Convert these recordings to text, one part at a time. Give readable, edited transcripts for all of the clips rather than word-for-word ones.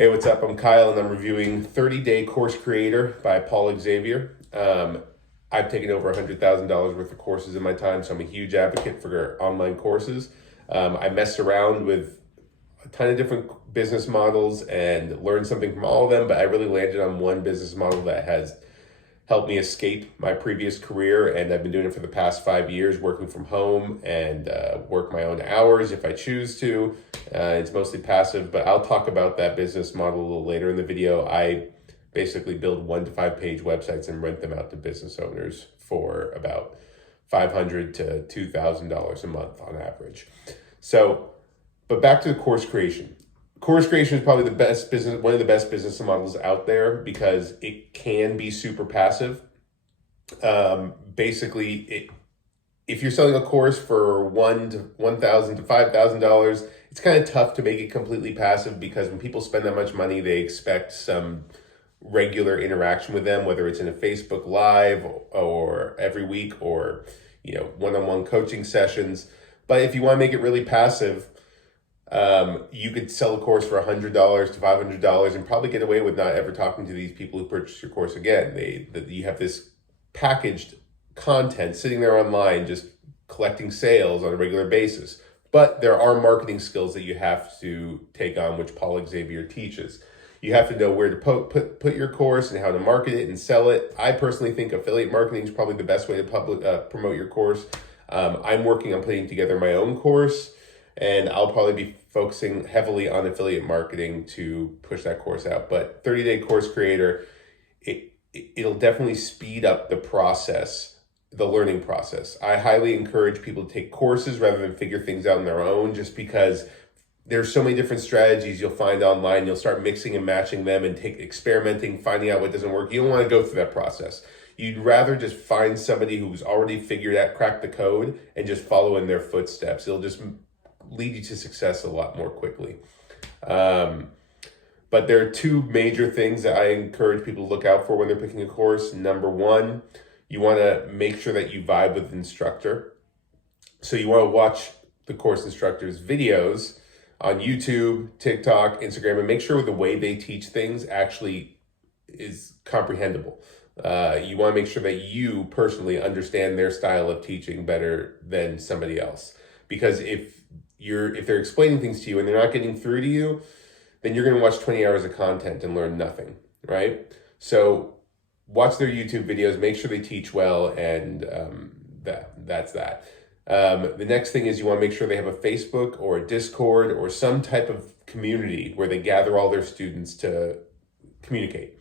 Hey, what's up? I'm Kyle and I'm reviewing 30-Day Course Creator by Xavier. I've taken over $100,000 worth of courses in my time, so I'm a huge advocate for online courses. I messed around with a ton of different business models and learned something from all of them, but I really landed on one business model that has helped me escape my previous career, and I've been doing it for the past 5 years, working from home and work my own hours if I choose to. It's mostly passive, but I'll talk about that business model a little later in the video. I basically build 1 to 5 page websites and rent them out to business owners for about $500 to $2,000 a month on average. So, but back to the course creation. Course creation is probably the best business, one of the best business models out there because it can be super passive. Basically, if you're selling a course for $1,000 to $5,000, it's kind of tough to make it completely passive because when people spend that much money, they expect some regular interaction with them, whether it's in a Facebook Live or every week or one-on-one coaching sessions. But if you want to make it really passive, you could sell a course for $100 to $500 and probably get away with not ever talking to these people who purchase your course again. You have this packaged content sitting there online, just collecting sales on a regular basis. But there are marketing skills that you have to take on, which Xavier teaches. You have to know where to put your course and how to market it and sell it. I personally think affiliate marketing is probably the best way to promote your course. I'm working on putting together my own course, and I'll probably be focusing heavily on affiliate marketing to push that course out. But 30-Day Course Creator, it'll definitely speed up the process, the learning process. I highly encourage people to take courses rather than figure things out on their own, just because there's so many different strategies you'll find online. You'll start mixing and matching them and experimenting, finding out what doesn't work. You don't want to go through that process. You'd rather just find somebody who's already figured out, cracked the code, and just follow in their footsteps. It'll just lead you to success a lot more quickly. But there are 2 major things that I encourage people to look out for when they're picking a course. Number 1, you want to make sure that you vibe with the instructor. So you want to watch the course instructor's videos on YouTube, TikTok, Instagram, and make sure the way they teach things actually is comprehensible. You want to make sure that you personally understand their style of teaching better than somebody else. Because if they're explaining things to you and they're not getting through to you, then you're going to watch 20 hours of content and learn nothing, right? So watch their YouTube videos, make sure they teach well, and that's that. The next thing is you want to make sure they have a Facebook or a Discord or some type of community where they gather all their students to communicate.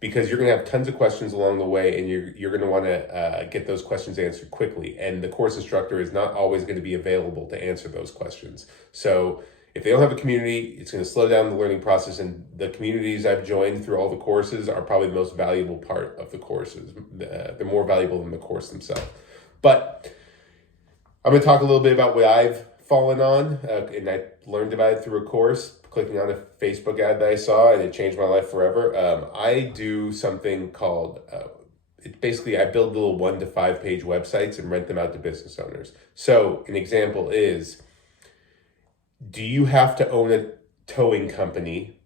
Because you're going to have tons of questions along the way, and you're going to want to get those questions answered quickly. And the course instructor is not always going to be available to answer those questions. So if they don't have a community, it's going to slow down the learning process. And the communities I've joined through all the courses are probably the most valuable part of the courses. They're more valuable than the course themselves. But I'm going to talk a little bit about what I've fallen on, and I learned about it through a course, clicking on a Facebook ad that I saw, and it changed my life forever. I do something called, basically I build little 1 to 5 page websites and rent them out to business owners. So an example is, do you have to own a towing company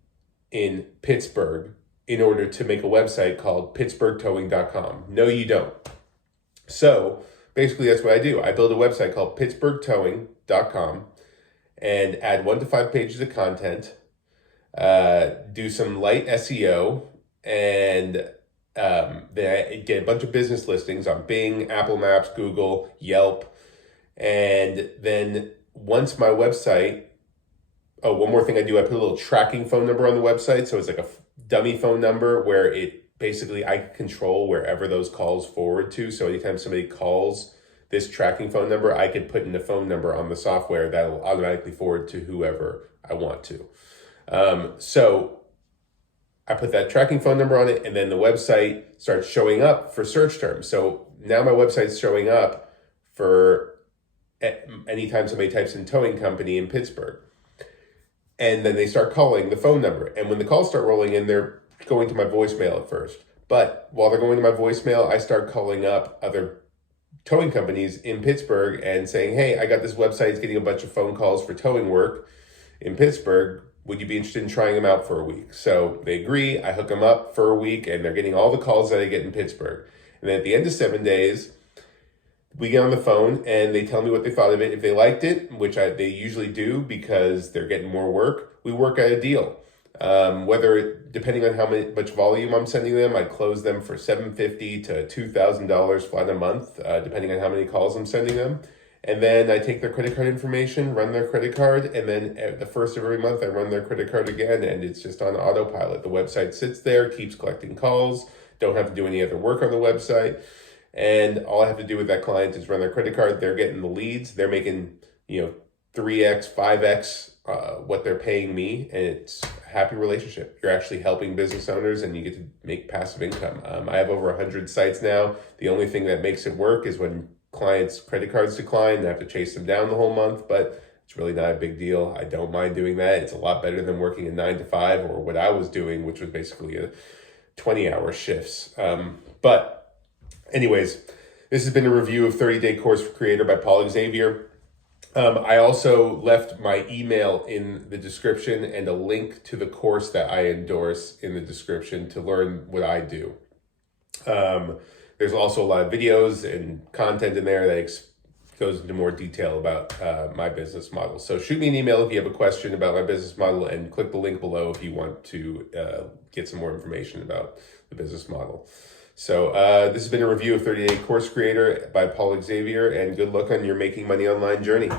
in Pittsburgh in order to make a website called pittsburghtowing.com? No, you don't. So basically that's what I do. I build a website called pittsburghtowing.com and add 1 to 5 pages of content, do some light SEO, and then I get a bunch of business listings on Bing, Apple Maps, Google, Yelp. And then once my website, one more thing I do, I put a little tracking phone number on the website. So it's like a dummy phone number where I control wherever those calls forward to. So anytime somebody calls this tracking phone number, I could put in a phone number on the software that will automatically forward to whoever I want to. So I put that tracking phone number on it, and then the website starts showing up for search terms. So now my website's showing up for anytime somebody types in towing company in Pittsburgh. And then they start calling the phone number. And when the calls start rolling in, they're going to my voicemail at first. But while they're going to my voicemail, I start calling up other towing companies in Pittsburgh and saying, hey, I got this website, it's getting a bunch of phone calls for towing work in Pittsburgh. would you be interested in trying them out for a week? So they agree, I hook them up for a week, and they're getting all the calls that I get in Pittsburgh. And then at the end of 7 days, we get on the phone and they tell me what they thought of it. If they liked it, which they usually do because they're getting more work, we work out a deal. Depending on how much volume I'm sending them, I close them for $750 to $2,000 flat a month, depending on how many calls I'm sending them. And then I take their credit card information, run their credit card, and then at the first of every month I run their credit card again, and it's just on autopilot. The website sits there, keeps collecting calls, don't have to do any other work on the website. And all I have to do with that client is run their credit card. They're getting the leads. They're making, 3x, 5x what they're paying me. And it's a happy relationship. You're actually helping business owners and you get to make passive income. I have over 100 sites now. The only thing that makes it work is when clients' credit cards decline. I have to chase them down the whole month, but it's really not a big deal. I don't mind doing that. It's a lot better than working a 9 to 5 or what I was doing, which was basically a 20-hour shifts. Anyways, this has been a review of 30-Day Course for Creator by Xavier. I also left my email in the description and a link to the course that I endorse in the description to learn what I do. There's also a lot of videos and content in there that goes into more detail about my business model. So shoot me an email if you have a question about my business model, and click the link below if you want to get some more information about the business model. So this has been a review of 30-Day Course Creator by Xavier, and good luck on your making money online journey.